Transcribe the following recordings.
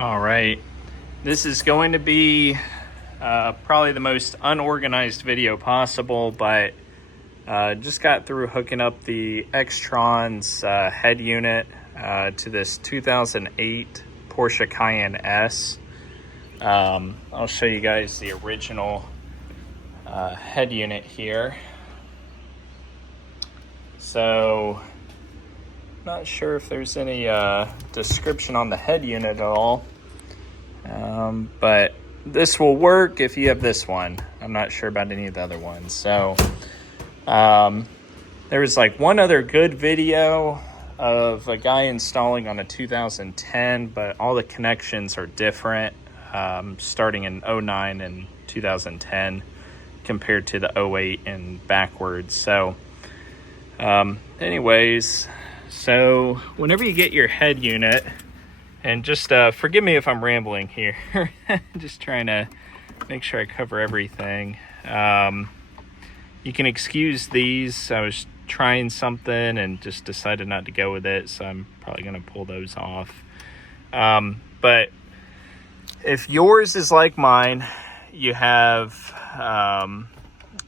All right, this is going to be probably the most unorganized video possible, but just got through hooking up the XTRONS head unit to this 2008 Porsche Cayenne S. I'll show you guys the original head unit here. So, not sure if there's any description on the head unit at all, but this will work if you have this one. I'm not sure about any of the other ones. So there was like one other good video of a guy installing on a 2010, but all the connections are different, starting in 09 and 2010 compared to the 08 and backwards. So anyways, so whenever you get your head unit, and just forgive me if I'm rambling here, just trying to make sure I cover everything. You can excuse these. I was trying something and just decided not to go with it, so I'm probably going to pull those off. But if yours is like mine, you have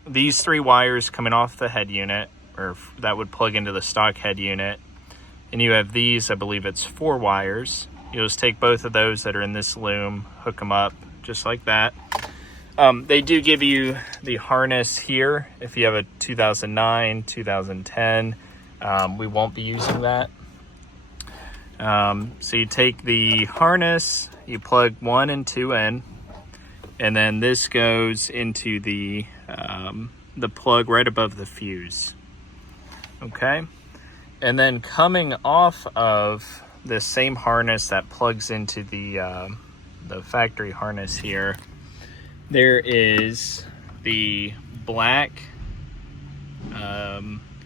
these three wires coming off the head unit, or that would plug into the stock head unit. And you have these, I believe it's 4 wires. You'll just take both of those that are in this loom, hook them up just like that. They do give you the harness here if you have a 2009, 2010. We won't be using that. So you take the harness, you plug 1 and 2 in, and then this goes into the plug right above the fuse. Okay, and then coming off of this same harness that plugs into the factory harness here, there is the black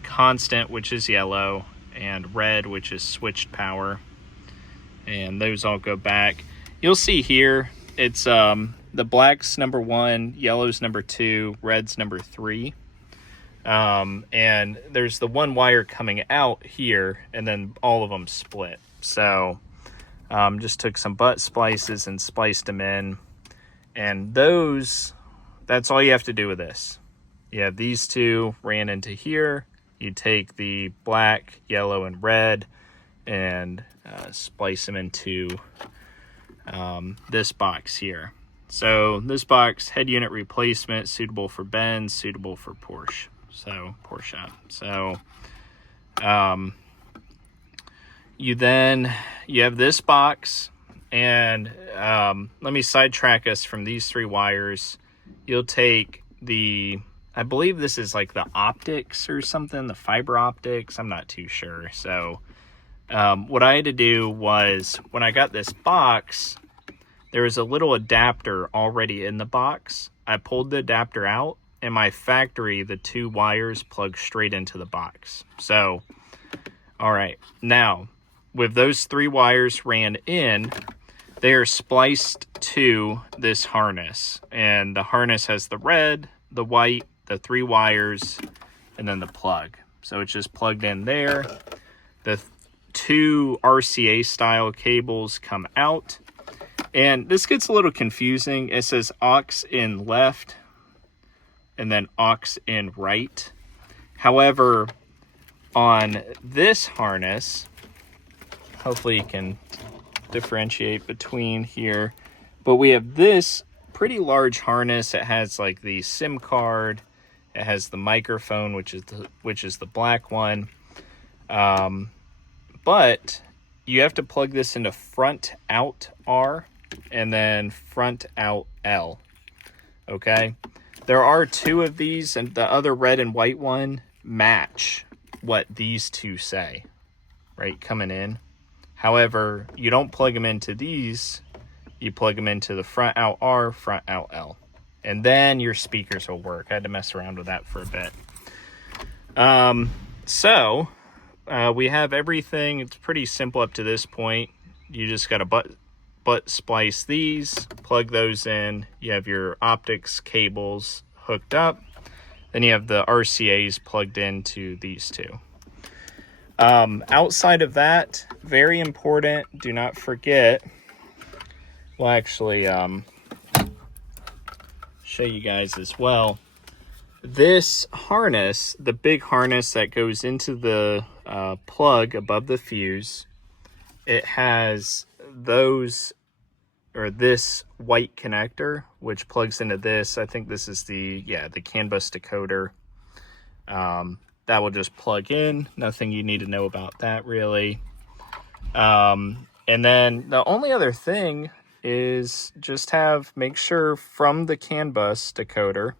constant, which is yellow, and red, which is switched power, and those all go back. You'll see here it's the black's number 1, yellow's number 2, red's number 3. And there's the 1 wire coming out here, and then all of them split. So just took some butt splices and spliced them in, and that's all you have to do with this. You have these 2 ran into here. You take the black, yellow, and red and splice them into this box here. So this box, head unit replacement, suitable for Benz, suitable for Porsche. So Porsche. So you have this box, and let me sidetrack us from these 3 wires. You'll take I believe this is like the optics or something, the fiber optics. I'm not too sure. So what I had to do was, when I got this box, there was a little adapter already in the box. I pulled the adapter out. In my factory, the 2 wires plug straight into the box. So, all right. Now, with those 3 wires ran in, they are spliced to this harness. And the harness has the red, the white, the 3 wires, and then the plug. So it's just plugged in there. The 2 RCA style cables come out. And this gets a little confusing. It says aux in left, and then aux in right. However, on this harness, hopefully you can differentiate between here, but we have this pretty large harness. It has like the SIM card, it has the microphone, which is the black one, but you have to plug this into front out R and then front out L. Okay, there are 2 of these, and the other red and white one match what these 2 say, right, coming in. However, you don't plug them into these, you plug them into the front out R, front out L, and then your speakers will work. I had to mess around with that for a bit. So we have everything. It's pretty simple up to this point. You just got to butt splice these, plug those in. You have your optics cables hooked up. Then you have the RCAs plugged into these 2. Outside of that, very important, do not forget we'll actually show you guys as well. This harness, the big harness that goes into the plug above the fuse, it has those, or this white connector, which plugs into this. I think this is the CAN bus decoder. That will just plug in. Nothing you need to know about that really. And then the only other thing is just make sure from the CAN bus decoder,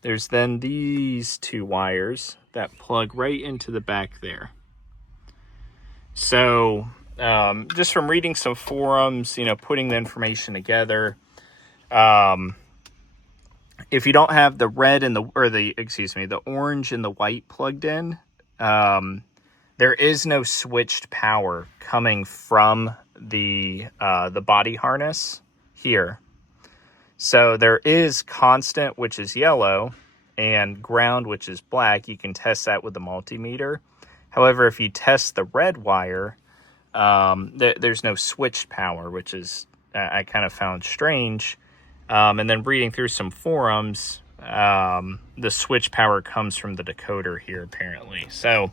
there's then these two wires that plug right into the back there. So just from reading some forums, putting the information together, if you don't have the red and the orange and the white plugged in, there is no switched power coming from the body harness here. So there is constant, which is yellow, and ground, which is black. You can test that with the multimeter. However, if you test the red wire, there's no switched power, which is I kind of found strange. And then reading through some forums, the switch power comes from the decoder here, apparently. So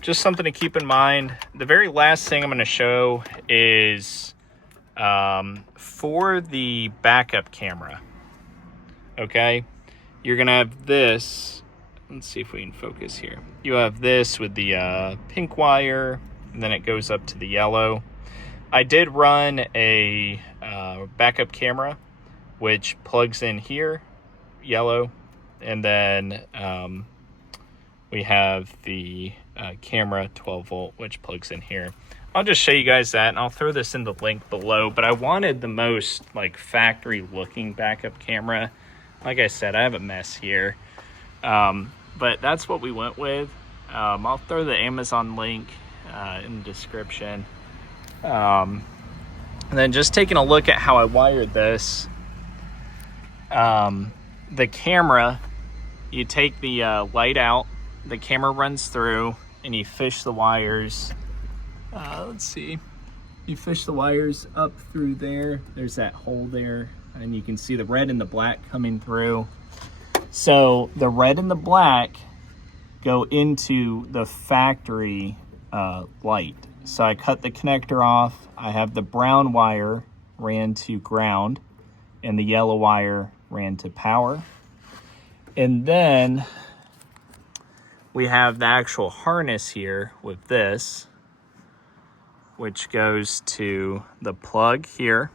just something to keep in mind. The very last thing I'm going to show is for the backup camera. Okay, you're going to have this. Let's see if we can focus here. You have this with the pink wire, and then it goes up to the yellow. I did run a backup camera, which plugs in here, yellow, and then we have the camera 12 volt, which plugs in here. I'll just show you guys that, and I'll throw this in the link below, but I wanted the most factory looking backup camera. Like I said, I have a mess here, but that's what we went with. I'll throw the Amazon link in the description. And then just taking a look at how I wired this, the camera, you take the light out, the camera runs through, and you fish the wires. Let's see, you fish the wires up through there. There's that hole there, and you can see the red and the black coming through. So the red and the black go into the factory light. So I cut the connector off. I have the brown wire ran to ground, and the yellow wire ran to power. And then we have the actual harness here with this, which goes to the plug here.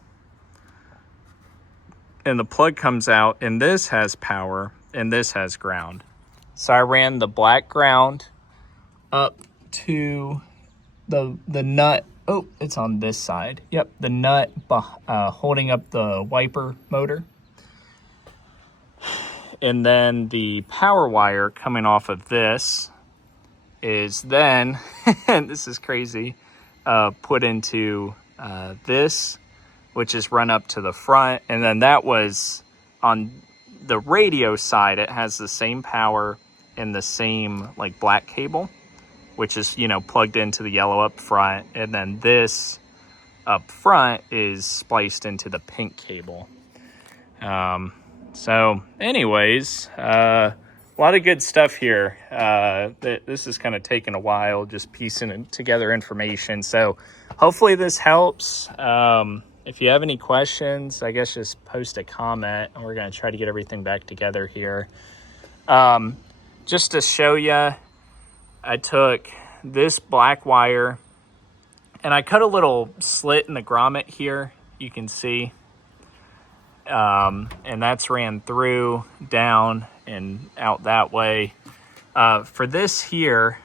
And the plug comes out, and this has power, and this has ground. So I ran the black ground up to the nut. Oh, it's on this side. Yep, the nut holding up the wiper motor. And then the power wire coming off of this is then, and this is crazy, put into this, which is run up to the front. And then that was on the radio side. It has the same power and the same black cable, which is, plugged into the yellow up front. And then this up front is spliced into the pink cable. So anyways, a lot of good stuff here. This is kind of taking a while, just piecing together information. So hopefully this helps. If you have any questions, I guess just post a comment, and we're going to try to get everything back together here. Just to show you, I took this black wire and I cut a little slit in the grommet here, you can see. And that's ran through, down, and out that way. For this here,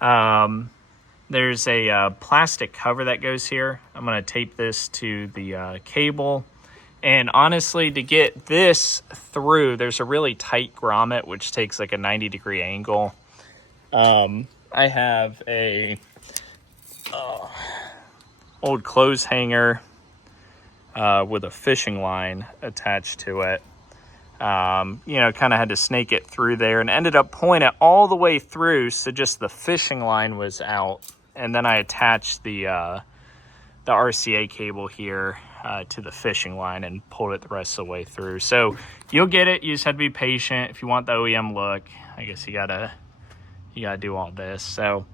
there's a plastic cover that goes here. I'm going to tape this to the cable. And honestly, to get this through, there's a really tight grommet, which takes like a 90-degree angle. I have a old clothes hanger with a fishing line attached to it. Kind of had to snake it through there and ended up pulling it all the way through, so just the fishing line was out. And then I attached the the RCA cable here to the fishing line and pulled it the rest of the way through. So you'll get it. You just have to be patient. If you want the OEM look, I guess you gotta do all this. So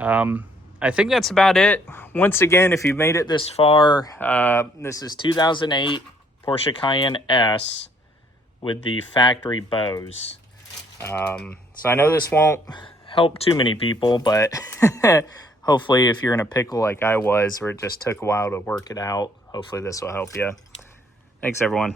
I think that's about it. Once again, if you've made it this far, this is 2008 Porsche Cayenne S with the factory Bose. So I know this won't help too many people, but hopefully if you're in a pickle like I was, where it just took a while to work it out, hopefully this will help you. Thanks, everyone.